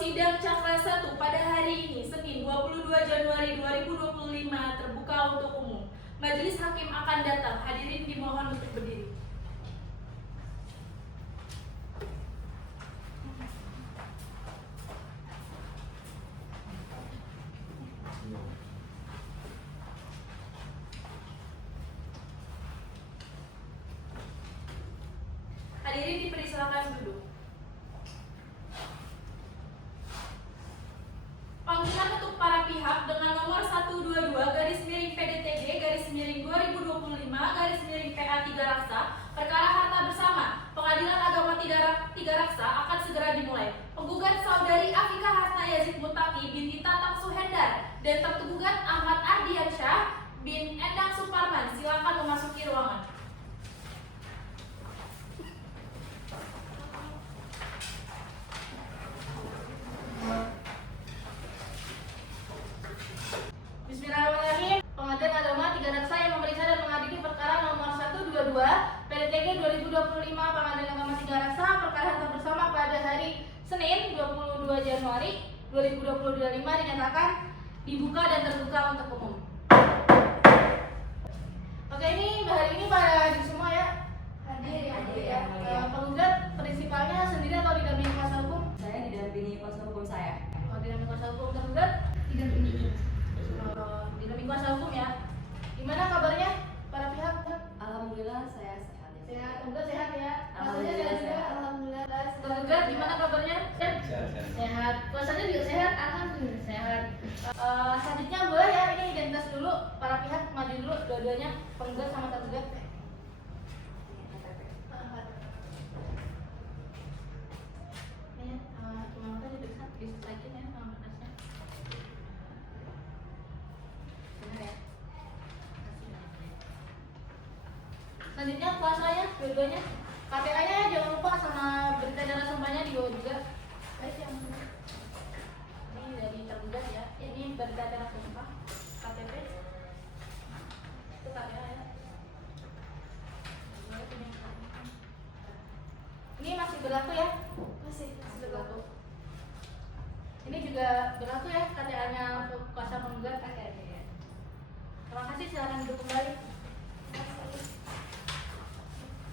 sidang Cakra 1 pada hari ini, Senin 22 Januari 2025 terbuka untuk umum. Majelis Hakim akan datang. Hadirin dimohon untuk berdiri. Hadirin dipersilakan duduk. Panggilan untuk para pihak dengan nomor 122/PDTG/2025/PA 3 Raksa, perkara harta bersama Pengadilan Agama 3 Raksa akan segera dimulai. Penggugat saudari Afika Hasna Yazid Mutaki binti Tatang Suhendar dan tergugat Ahmad Ardiansyah bin Endang Suparman, silakan memasuki ruangan. Bismillahirrahmanirrahim. Pengadilan Agama 3 Raksa yang memeriksa dan mengadili perkara nomor 122 PDTG 2025 Pengadilan Agama 3 Raksa perkara harta bersama pada hari Senin 22 Januari 2025 dinyatakan dibuka dan terbuka untuk umum. Oke, ini hari ini pada hadir semua ya? Hadir ya. Penggugat prinsipalnya sendiri atau didampingi kuasa hukum? Saya didampingi kuasa hukum saya. Oh, didampingi kuasa hukum. Tergugat? Didampingi kuasa hukum ya. Gimana kabarnya para pihak? Alhamdulillah saya sehat. Sehat, semoga sehat ya. Alhamdulillah sehat. Alhamdulillah. Tergugat gimana kabarnya? Sehat. Kuasanya juga sehat. Alhamdulillah sehat. Selanjutnya boleh ya ini identitas dulu para pihak, maju dulu dua-duanya, penggugat sama tergugat. Ini gimana tadi diperiksa? Disesuaikan ya sama kertasnya. Selanjutnya kuasanya dua-duanya, KTA-nya jangan lupa sama berita acara sumpahnya di bawah juga. Baik yang ini dari tergugat ya. Ini berita acara sumpah KTP. Itu KTA ya. Ini masih berlaku ya? Masih berlaku. Ini juga berlaku ya KTA-nya untuk kuasa penggugat. Terima kasih, silakan duduk kembali.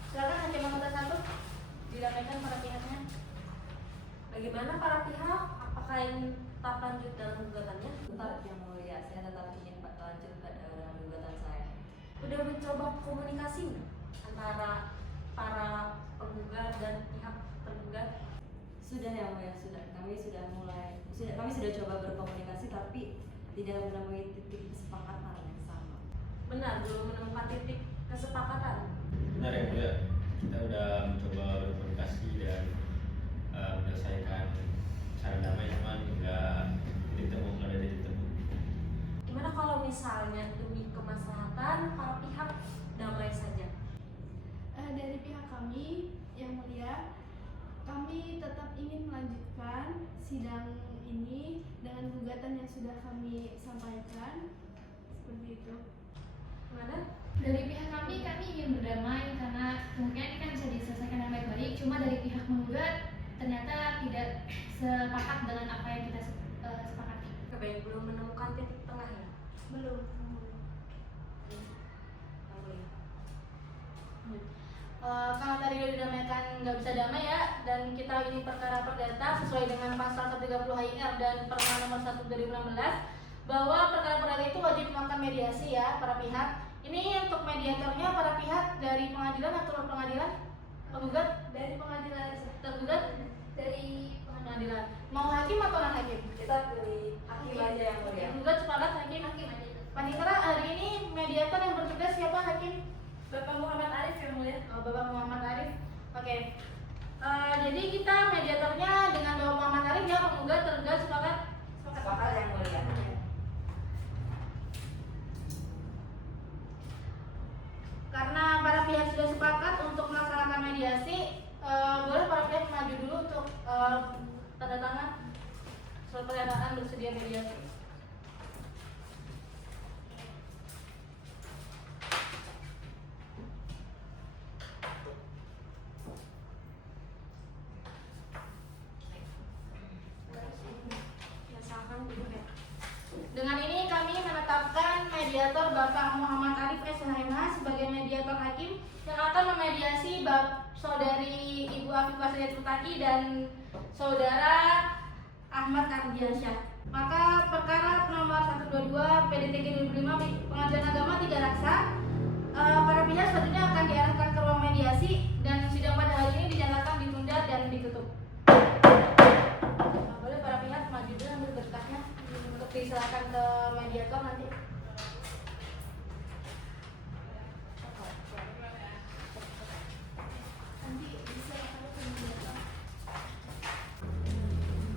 Silakan hakim anggota 1 diramaikan para pihaknya. Bagaimana para pihak? Apakah ingin tetap lanjut dalam gugatannya? Tetap yang mulia, saya tetap ingin lanjut dalam gugatan saya. Udah mencoba komunikasi antara para penggugat dan pihak tergugat? Sudah ya mulia, sudah. Kami sudah coba berkomunikasi tapi tidak menemui titik kesepakatan yang sama. Benar, belum menemukan titik kesepakatan. Benar ya mulia, kita udah mencoba berkomunikasi dan menyelesaikan secara damai, cuman nggak ada titik temu. Gimana kalau misalnya demi kemaslahatan para pihak damai saja? Dari pihak kami yang mulia, kami tetap ingin melanjutkan sidang ini dengan gugatan yang sudah kami sampaikan, seperti itu. Gimana? Dari pihak kami ingin berdamai karena mungkin ini kan bisa diselesaikan dengan baik-baik. Cuma dari pihak menggugat ternyata tidak sepakat dengan apa yang kita sepakati. Kebanyakan belum menemukan titik tengah ya? Belum. Karena tadi udah didamaikan nggak bisa damai ya, dan kita ini perkara perdata sesuai dengan pasal 130 HIR dan Permen nomor 1 2016 bahwa perkara perdata itu wajib melakukan mediasi ya para pihak. Ini untuk mediatornya para pihak dari pengadilan atau luar pengadilan? Penggugat Dari pengadilan, tergugat dari pengadilan. Mau hakim atau non hakim? Kita pilih hakim aja yang mulia. Penggugat sepakat hakim. hakim aja. Panitera hari ini mediator yang bertugas siapa hakim? Bapak Muhammad Arif yang mulia. Oh, Bapak Muhammad Arif. Oke. Jadi kita mediatornya dengan Bapak Muhammad Arif ya, penggugat tergugat sepakat? Sepakat yang mulia. Karena para pihak sudah sepakat untuk melaksanakan mediasi, boleh para pihak maju dulu untuk tanda tangan surat pernyataan bersedia mediasi. mediator Bapak Muhammad Arif SHMH sebagai mediator hakim yang akan memediasi saudari Ibu Afifah Sayyidatutaki dan saudara Ahmad Ardiansyah. Maka perkara nomor 122 PDTG 2005 Pengadilan Agama Tiga Raksa, para pihak selanjutnya akan diarahkan ke ruang mediasi dan sidang pada hari ini dinyatakan ditunda dan ditutup. Boleh para pihak maju dulu ambil berkasnya untuk diserahkan ke mediator nanti.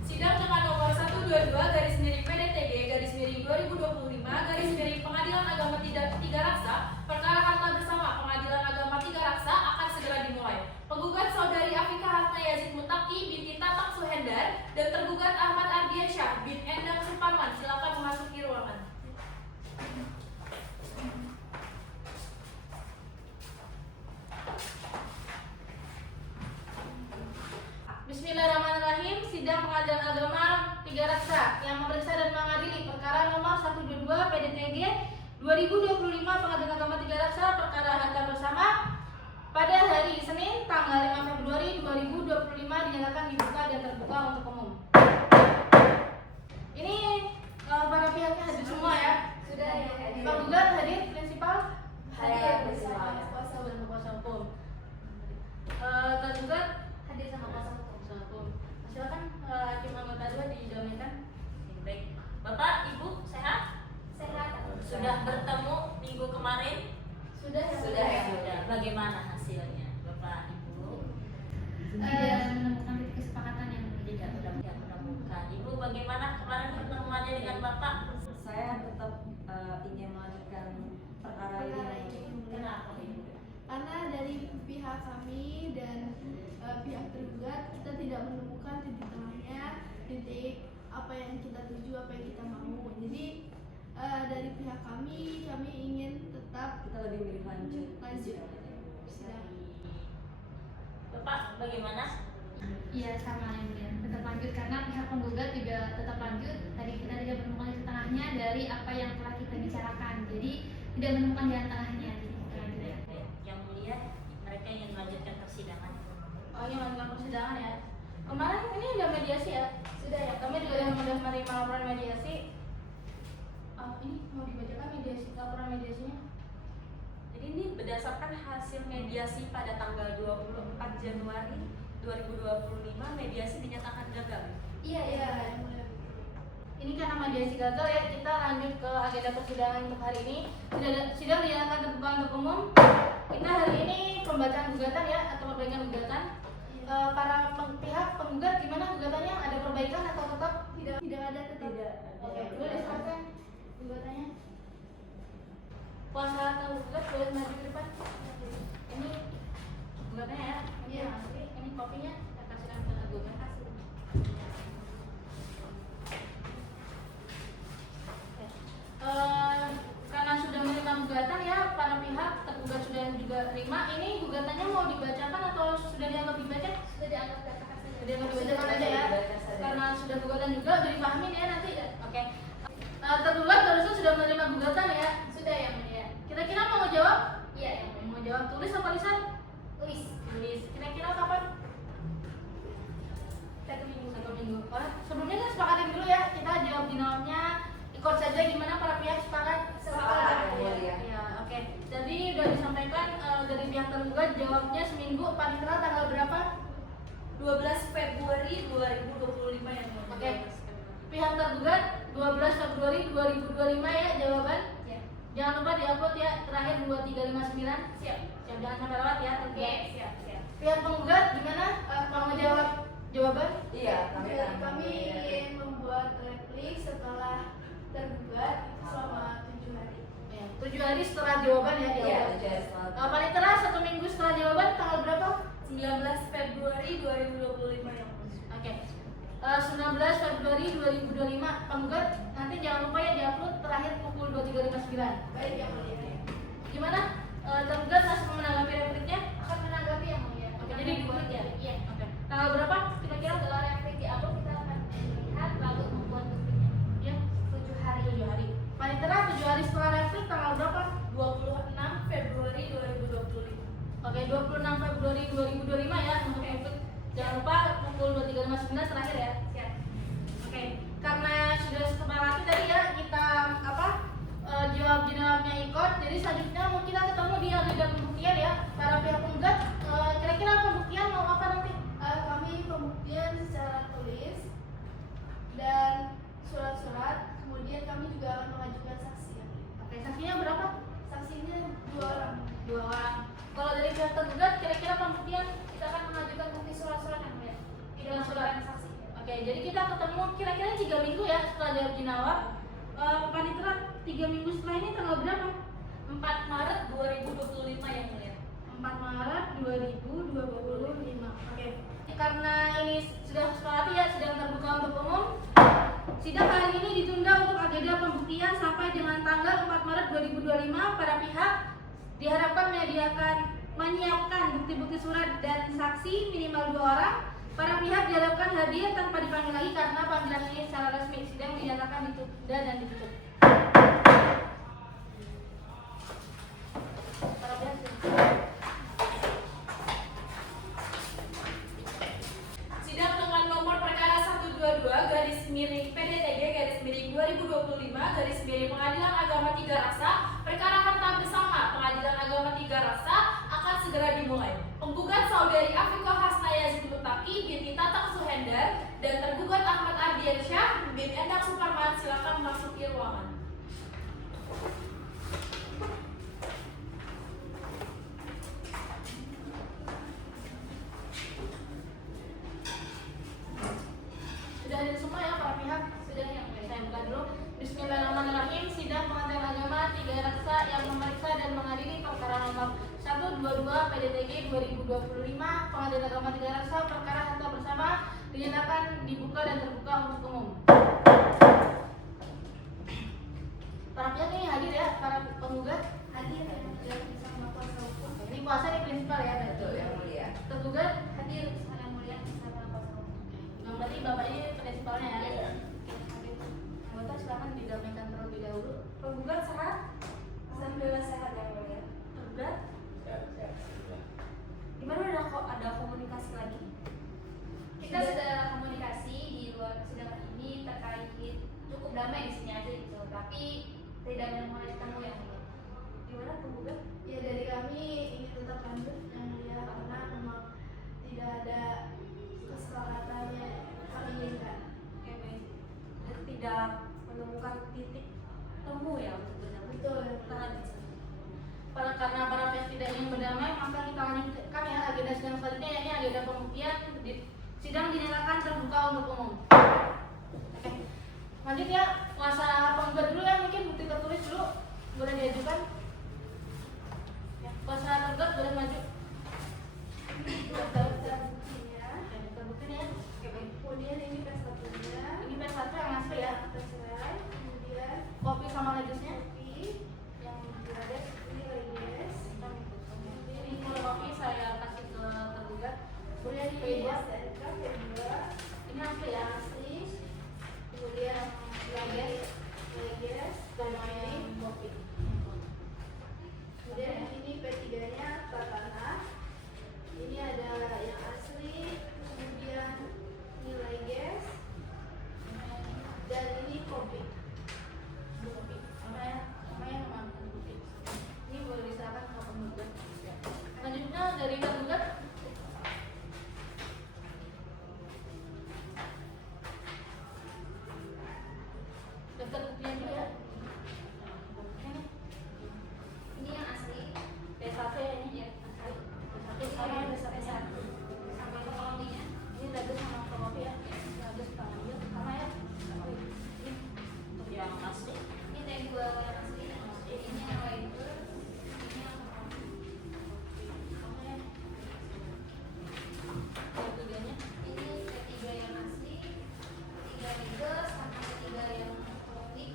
Sidang dengan nomor 122/PDTG/2025/Pengadilan Agama Tiga Raksa, perkara harta bersama Pengadilan Agama Tiga Raksa akan segera dimulai. Penggugat saudari Afifah Hasna Yazid Mutaki binti Tatang Suhendar dan tergugat Ahmad Ardiansyah bin Endang Suparman, silakan memasuki ruangan. Bismillahirrahmanirrahim. Sidang Pengadilan Agama Tiga Raksa yang memeriksa dan mengadili perkara nomor 122 PDTG 2025 Pengadilan Agama Tiga Raksa perkara harta bersama pada hari Senin tanggal 5 Februari 2025 dinyatakan dibuka dan terbuka untuk umum. Ini para pihaknya hadir semua ya. Sudah ya. Penggugat hadir, prinsipal Hadir bersama. kuasa dan kuasa hukum. Tergugat hadir sama kuasa hukum. Silakan hakim anggota 2 didamaikan. Baik, Bapak, Ibu sehat? Sehat. Sudah bertemu minggu kemarin? Sudah ya. Sudah. Bagaimana hasilnya, Bapak, Ibu? Tidak menemukan titik kesepakatan yang Tidak menemukan. Ibu, bagaimana kemarin pertemuannya dengan Bapak? Saya tetap ingin melanjutkan perkara ini. Kenapa, Ibu? Karena dari pihak kami dan pihak tergugat kita tidak menemukan titik tengahnya, titik apa yang kita tuju, apa yang kita mau. Jadi dari pihak kami ingin tetap Kita lebih milih lanjut. sidang. Bapak, bagaimana? Iya sama yang mulia, tetap lanjut karena pihak penggugat juga tetap lanjut. Tadi kita tidak menemukan titik tengahnya dari apa yang telah kita bicarakan, jadi tidak menemukan jalan tengahnya. Jadi kita lanjut ya. Yang mulia, mereka ingin melanjutkan persidangan. Oh ini melakukan persidangan ya. Kemarin ini udah mediasi ya? Sudah ya. Kami juga sudah menerima laporan mediasi. Ini mau dibacakan laporan mediasinya? Jadi ini berdasarkan hasil mediasi pada tanggal 24 Januari 2025, mediasi dinyatakan gagal. Iya. Ini karena mediasi gagal ya, kita lanjut ke agenda persidangan untuk hari ini. Sidang dinyatakan terbuka untuk umum. Kita hari ini pembacaan gugatan ya, atau perbaikan gugatan. Para pihak penggugat gimana gugatannya? Ada perbaikan atau tetap Tidak ada tetap. Oke, boleh silakan gugatannya. Kuasa atau gugat boleh maju ke depan. Ini gugatannya ya. Iya. Ini kopinya kita kasihkan ke gugat. Karena sudah menerima gugatan ya, para pihak tergugat sudah juga terima. Ini gugatannya mau dibacakan atau sudah dianggap dibaca? Sudah dianggap dibacakan aja ya. Karena sudah gugatan juga, udah dipahamin ya nanti. Oke. Tergugat harusnya sudah menerima gugatan ya. Sudah ya, ya. Kira-kira mau jawab? Iya, mau jawab tulis atau lisan? Tulis. Kira-kira kapan? Satu minggu. Sebelumnya kita sepakatin dulu ya. Kita jawab di notnya. Ikut saja gimana para pihak sepakat? Sepakat, ya. Ya, oke. Jadi udah disampaikan dari pihak tergugat jawabnya seminggu paling telat tanggal berapa? 12 Februari 2025 yang mulia. Oke. Pihak tergugat 12 Februari 2025 ya jawaban. Ya. Jangan lupa diupload ya terakhir 2359. Siap. Jangan sampai lewat ya. Oke, siap. Pihak penggugat gimana? Mau jawab jawaban? Iya, Kami ingin membuat replik setelah tergugat selama 7 hari. Ya, 7 hari setelah jawaban ya jawaban. Paling telat 1 minggu setelah jawaban tanggal berapa? 19 Februari 2025 yang mulia. Oke. 19 Februari 2025 penggugat nanti jangan lupa ya diupload terakhir pukul 2359. Baik yang mulia. Gimana? Tergugat langsung menanggapi repliknya? Akan menanggapi yang mulia. Oke, jadi dibuat ya? Iya. Oke. Tanggal berapa? Kira-kira Setelah replik diupload kita akan melihat lalu membuat repliknya. ya? 7 hari. 7 hari. Paling telat 7 hari setelah replik tanggal saksinya berapa? Saksinya 2 orang. 2 orang. Kalau dari pihak tergugat, kira-kira pembuktian Kita akan mengajukan bukti surat-surat yang mulia. Di dalam Surat. surat saksi. Oke, jadi kita ketemu kira-kira 3 minggu ya setelah jawab jinawab. Panitera 3 minggu setelah ini tanggal berapa? 4 Maret 2025 yang mulia. 4 Maret 2025. Oke. Karena ini sudah sepakati ya sidang terbuka untuk umum. Sidang hari ini ditunda untuk agenda pembuktian sampai dengan tanggal 4 Maret 2025. Para pihak diharapkan menyiapkan bukti-bukti surat dan saksi minimal 2 orang. Para pihak diharapkan hadir tanpa dipanggil lagi karena panggilan ini secara resmi. Sidang dinyatakan ditunda dan ditutup. Para pihak silakan. Sidang dengan nomor perkara 122 garis miring PDTG garis miring 2025 garis miring Pengadilan Agama 3 Raksa perkara harta bersama Pengadilan Agama 3 Raksa akan segera dimulai. Penggugat saudari Afifah Hasnaya Yazid Mutaki binti Tatang Suhendar dan tergugat Ahmad Ardiansyah bin Endang Suparman silakan memasuki ruangan. Sudah hadir semua ya para pihak? Sudah yang mulia. Saya buka dulu. Bismillahirrahmanirrahim. Sidang Pengadilan Agama 3 Raksa yang memeriksa dan mengadili perkara nomor 122 PDTG 2025 Pengadilan Agama 3 Raksa perkara harta bersama dinyatakan dibuka dan terbuka untuk umum. Para pihak ini hadir ya, para penggugat Hadir ya, dan bersama kuasa hukum. ini kuasa ini prinsipal ya, Betul yang mulia. tergugat hadir. Yang mulia bersama kuasa hukum. Yang berarti bapak ini prinsipalnya ya. Iya. Hadir. Anggota silakan didamaikan terlebih dahulu. Penggugat sehat? Alhamdulillah sehat yang mulia. Tergugat? Sehat. Gimana ada komunikasi lagi? Kita sudah komunikasi di luar persidangan ini terkait cukup damai di sini aja gitu. Tapi tidak menemukan ketemu yang mulia. Gimana penggugat? Ya dari kami ingin tetap lanjut yang mulia karena memang tidak ada kesepakatan yang kami inginkan. Oke baik. Dan tidak menemukan titik temu ya untuk berdamai. Betul. Kita lanjut saja. Karena para pihak tidak ingin berdamai, maka kita lanjutkan ya agenda sidang selanjutnya yakni agenda pembuktian. Sidang dinyatakan terbuka untuk umum. Oke. Lanjut ya, kuasa penggugat dulu ya, mungkin bukti tertulis dulu boleh diajukan. Ya, kuasa tergugat boleh maju. Daftar buktinya. Ya, terbukti ya. Oke, baik. Kemudian ini PS1-nya. Ini PS1 yang asli ya. Selesai. Kemudian Kopi sama legusnya kopi. yang berada. Ini legis. Ini kalau kopi saya kasih ke tergugat. Kemudian ini STNK V2. Ini asli ya. Asli. Kemudian legis. Dan ini kopi. Kemudian ini P3-nya Tatana. Ini ada yang asli, kemudian nilai gas, dan ini kopi. Kopi. Namanya memang kopi. Ini boleh diserahkan ke penggugat. Selanjutnya dari tergugat. Daftar buktinya dulu ya. Ini yang asli. P1 ya ini. Ya, asli. P1 sama yang P1. besar. Sampai fotokopinya. Ini legus sama kopi ya. Legus sama ya. Ini Untuk yang asli. Ini T2 yang asli. Ini yang label. Ini yang fotokopi. sama ya. P3-nya. Ini T3 yang asli. T3 label sama T3 yang fotokopi.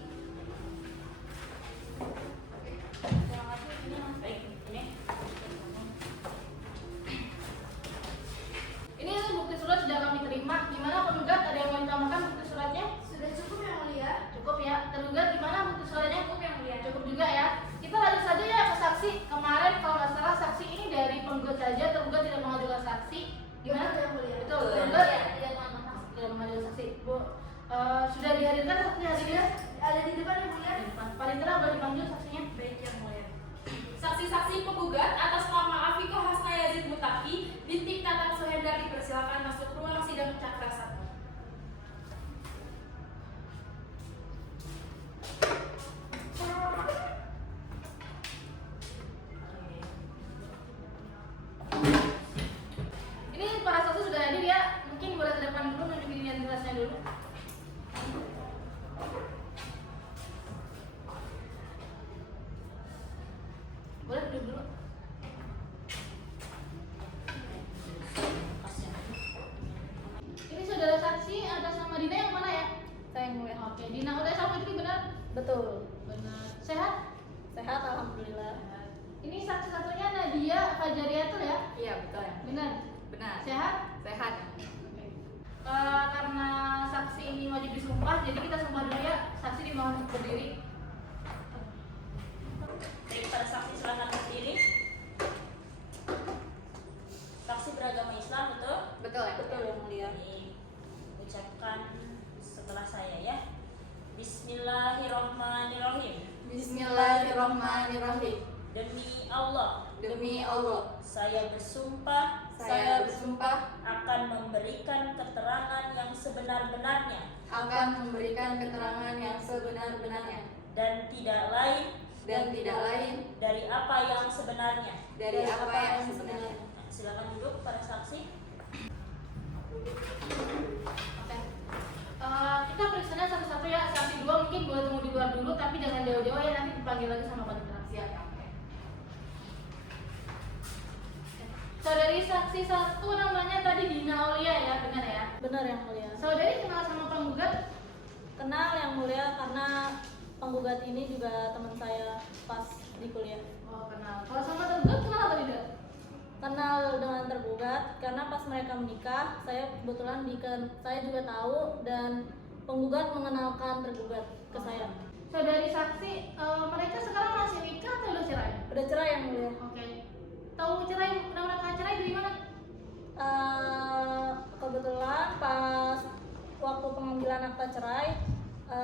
Yang asli ini yang Baik, ini. Ini bukti surat sudah kami terima. Gimana penggugat? Ada yang mau ditambahkan bukti suratnya? Sudah cukup yang mulia. Cukup ya. Tergugat gimana bukti suratnya? Cukup yang mulia. Cukup juga ya. Kita lanjut saja ya ke saksi. Kemarin kalau nggak salah saksi ini dari penggugat saja, tergugat tidak mengajukan saksi. Gimana? Betul, yang mulia. Betul. Betul. Tergugat Iya, tidak mengajukan. tidak mengajukan saksi. Bu, sudah dihadirkan saksinya hadirnya? Ada di depan yang mulia. Panitera boleh dipanggil saksinya? Baik yang mulia. Saksi-saksi penggugat atas nama Afifah Hasnaya Yazid Mutaki binti Tatang Suhendar dipersilakan masuk ruang sidang Cakra 1. Betul. Benar. Sehat? Sehat alhamdulillah. Ini saksi satunya Nadia Fajariatul ya? Iya betul ya. Benar. Benar. Sehat? Sehat. Karena saksi ini wajib disumpah, jadi kita sumpah dulu ya. Saksi dimohon untuk berdiri. Baik, para saksi silakan berdiri. Saksi beragama Islam, betul? Betul ya. Betul yang mulia. Ucapkan setelah saya ya. Bismillahirrahmanirrahim. Bismillahirrahmanirrahim. Demi Allah, Demi Allah, saya bersumpah saya bersumpah akan memberikan keterangan yang sebenar-benarnya akan memberikan keterangan yang sebenar-benarnya dan tidak lain dari apa yang sebenarnya. dari apa yang sebenarnya. Nah, silakan duduk para saksi. Oke. Kita periksanya satu-satu ya. Saksi 2 mungkin boleh tunggu di luar dulu, tapi jangan jauh-jauh ya, nanti dipanggil lagi sama panitia. Siap ya. Oke. Saudari saksi 1 namanya tadi Dina Aulia ya, benar ya? Benar yang mulia. Saudari kenal sama penggugat? Kenal yang mulia karena penggugat ini juga teman saya pas di kuliah. Oh, kenal. Kalau sama tergugat kenal atau tidak? Kenal dengan tergugat karena pas mereka menikah, saya kebetulan saya juga tahu dan penggugat mengenalkan tergugat ke saya. Saudari saksi, mereka sekarang masih nikah atau udah cerai? Udah cerai yang mulia. Oke. Tahu cerai, undang-undang cerai dari mana? Kebetulan pas waktu pengambilan akta cerai,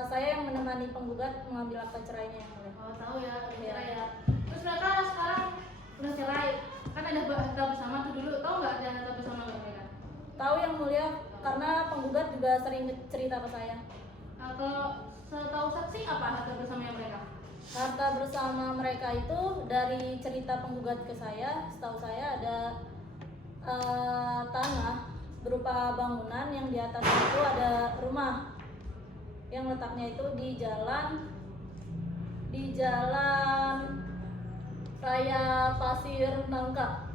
saya yang menemani penggugat mengambil akta cerainya yang mulia. Oh, tahu ya, udah cerai ya. Terus mereka sekarang udah cerai. Kan ada harta bersama tuh dulu, tahu nggak ada harta bersama nggak mereka? Tahu yang mulia karena penggugat juga sering cerita ke saya. Kalau setahu saksi apa harta bersama mereka? Harta bersama mereka itu dari cerita penggugat ke saya, setahu saya ada tanah berupa bangunan yang di atas itu ada rumah yang letaknya itu di jalan Raya Pasir Nangka.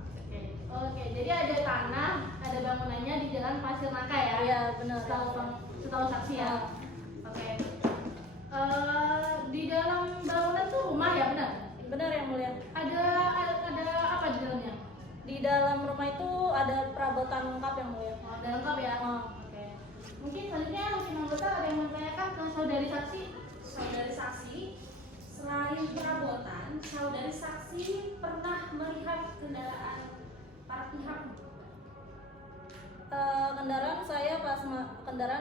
Oke, jadi ada tanah, ada bangunannya di Jalan Pasir Nangka ya? Iya benar. Setahu saksi ya. Oke. Di dalam bangunan tuh rumah ya, benar? Benar yang mulia. Ada apa di dalamnya? Di dalam rumah itu ada perabotan lengkap yang mulia. Oh, ada lengkap ya? Oke. Mungkin selanjutnya hakim anggota ada yang mau tanyakan ke saudari saksi? Saudari saksi, selain perabotan, saudari saksi pernah melihat kendaraan para pihak? Kendaraan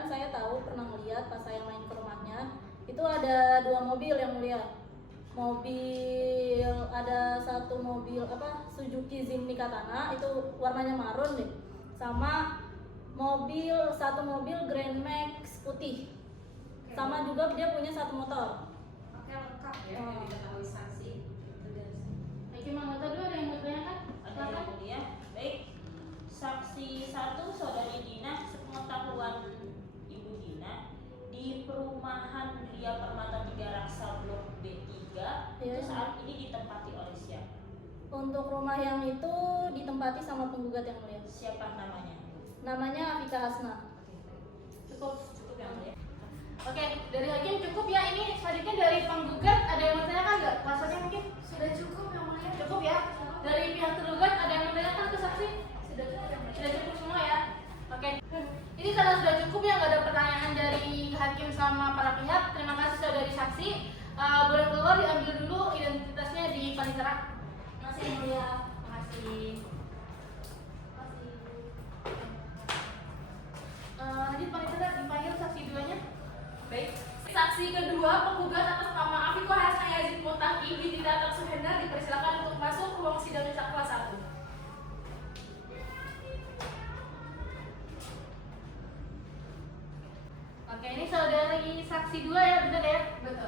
saya tahu pernah melihat pas saya main ke rumahnya itu ada 2 mobil yang mulia. Ada satu mobil Suzuki Zimny Katana itu warnanya marun deh, sama satu mobil Grand Max putih. Sama juga dia punya satu motor. Oke, lengkap ya yang diketahui saksi. Hakim anggota dulu ada yang mau tanyakan? Ada yang mulia. Baik. Saksi 1 saudari Dina, sepengetahuan Ibu Dina, di perumahan Ria Permata 3 Raksa Blok B3 itu saat ini ditempati oleh siapa? Untuk rumah yang itu ditempati sama penggugat yang mulia. Siapa namanya? Namanya Afika Hasna. Cukup. yang mulia. Oke, dari hakim cukup ya. Ini selanjutnya dari penggugat ada yang mau tanyakan nggak? Kuasanya mungkin? Sudah cukup yang mulia. Cukup ya. Dari pihak tergugat ada yang mau tanyakan ke saksi? Sudah cukup semua ya. Oke. Ini karena sudah cukup ya, nggak ada pertanyaan dari hakim sama para pihak. Terima kasih saudari saksi. Boleh keluar diambil dulu identitasnya di panitera. Masih yang mulia. Makasih. Lanjut panitera dipanggil saksi 2-nya. Baik. Saksi kedua penggugat atas nama Afiko Hasna Yazid Mutaki binti Tatak Suhendar dipersilakan untuk masuk ke ruang sidang kelas 1. Oke, ini saudari saksi 2 ya, benar ya? Betul.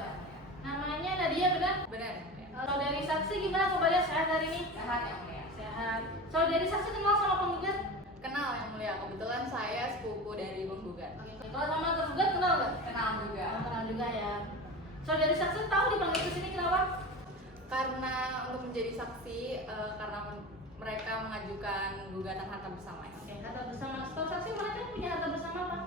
Namanya Nadia, benar? Benar. Saudari saksi gimana kabarnya, sehat hari ini? Sehat yang mulia. Sehat. Saudari saksi kenal sama penggugat? Kenal yang mulia, kebetulan saya sepupu dari penggugat. Oke. Kalau sama tergugat kenal nggak? Kenal juga. Oh, kenal juga ya. Saudari saksi tahu dipanggil ke sini kenapa? Karena untuk menjadi saksi, karena mereka mengajukan gugatan harta bersama. Oke, harta bersama. Setahu saksi mereka punya harta bersama apa?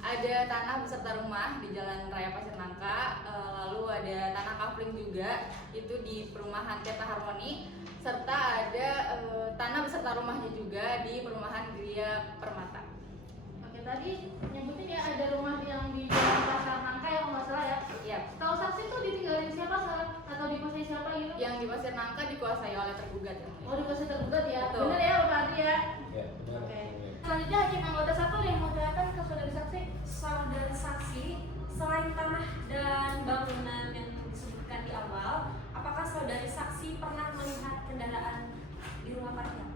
Ada tanah beserta rumah di Jalan Raya Pasir Nangka, lalu ada tanah kapling juga, itu di perumahan Tirta Harmoni, serta ada tanah beserta rumahnya juga di perumahan Gria Permata. Oke, tadi nyebutin ya ada rumah yang di Jalan Pasar Nangka ya kalau nggak salah ya. Iya. Tahu saksi itu ditinggalin siapa atau dikuasai siapa gitu? Yang di Pasir Nangka dikuasai oleh tergugat. Oh, dikuasai tergugat ya. Betul. Benar ya Bapak Ardi ya. Ya, benar. Oke. Selanjutnya hakim anggota 1 yang mau tanyakan ke saudari saksi. Saudara saksi, selain tanah dan bangunan yang disebutkan di awal, apakah saudari saksi pernah melihat kendaraan di rumah Pak Pihak?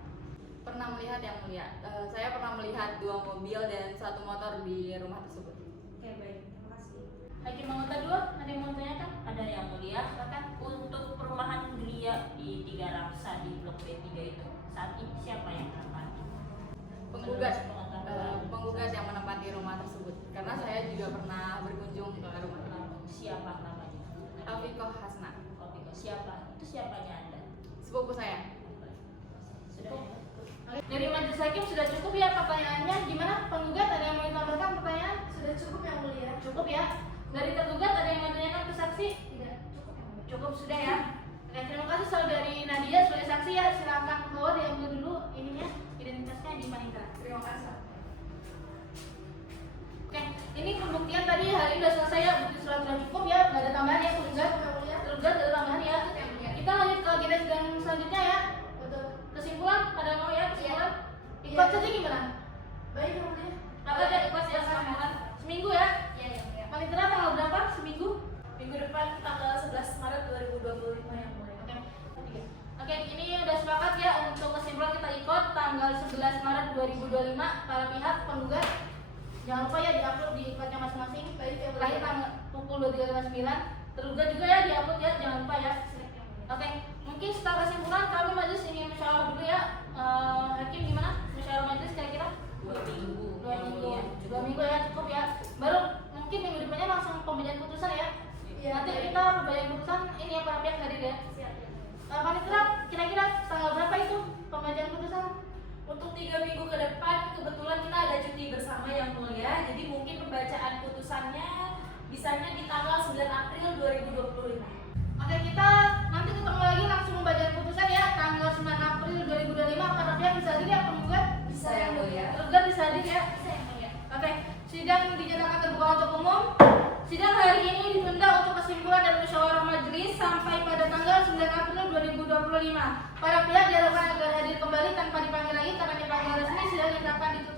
Pernah melihat yang mulia. Saya pernah melihat 2 mobil dan 1 motor di rumah tersebut. Oke, baik. Terima kasih. Hakim anggota 2 ada yang mau tanyakan? Ada yang mulia, bahkan untuk perumahan Gria di Tiga Raksa di Blok B3 itu saat ini siapa yang menempati? Penggugat, Menurut pengetahuan penggugat yang menempati rumah tersebut. Karena saya juga pernah berkunjung ke rumah. siapa namanya? Taufikoh Hasna, Siapa? Itu siapanya Anda? sepupu saya. Sudah ya? Dari majelis hakim sudah cukup ya pertanyaannya. Gimana penggugat, ada yang mau ditambahkan pertanyaan? Sudah cukup yang mulia. Cukup ya. Dari tergugat ada yang mau ditanyakan ke saksi? Tidak, cukup yang mulia. Cukup sudah ya. Oke, terima kasih saudari Nadia sebagai saksi ya. Silakan keluar diambil dulu ininya, identitasnya di Manitra. Terima kasih. Oke, ini pembuktian tadi hari ini sudah selesai ya. Bukti surat sudah cukup ya. Nggak ada tambahan ya penggugat. Tergugat ada tambahan ya. Kita lanjut ke agenda sidang selanjutnya ya. Betul. Kesimpulan pada mau ya kesimpulan. Iya. Ikut saja gimana? Baik yang mulia. Apa aja ikut ya kesimpulan? Seminggu ya. Iya, iya, iya. Panitera tanggal berapa? Seminggu? Minggu depan tanggal 11 Maret 2025 yang mulai. Oke, ini udah sepakat ya untuk kesimpulan kita ikut tanggal 11 Maret 2025 para pihak penggugat. Jangan lupa ya diupload di ikutnya masing-masing. Tadi terakhir tanggal pukul 23.59. Tergugat juga ya diupload ya, jangan lupa ya. Oke, mungkin setelah kesimpulan kami majelis ingin musyawarah dulu ya. Hakim gimana? Musyawarah majelis kira-kira? 2 minggu. 2 minggu. Ya, 2 minggu ya cukup ya. Baru mungkin minggu depannya langsung pembacaan putusan ya. Iya. Nanti kita pembacaan putusan ini ya para pihak hadir ya. Panitera kira-kira tanggal berapa itu pembacaan putusan? Untuk 3 minggu ke depan kebetulan kita ada cuti bersama yang mulia, jadi mungkin pembacaan putusannya bisanya di tanggal 9 April 2025. Oke, kita nanti ketemu lagi langsung pembacaan putusan ya tanggal 9 April 2025. Para pihak bisa hadir ya penggugat? Bisa yang mulia. Tergugat bisa hadir ya? Bisa yang mulia. Oke, sidang dinyatakan terbuka untuk umum. Sidang hari ini ditunda untuk kesimpulan dan musyawarah majelis sampai pada tanggal 9 April 2025. Para pihak diharapkan agar hadir kembali tanpa dipanggil lagi karena dipanggil resmi sidang dinyatakan ditutup.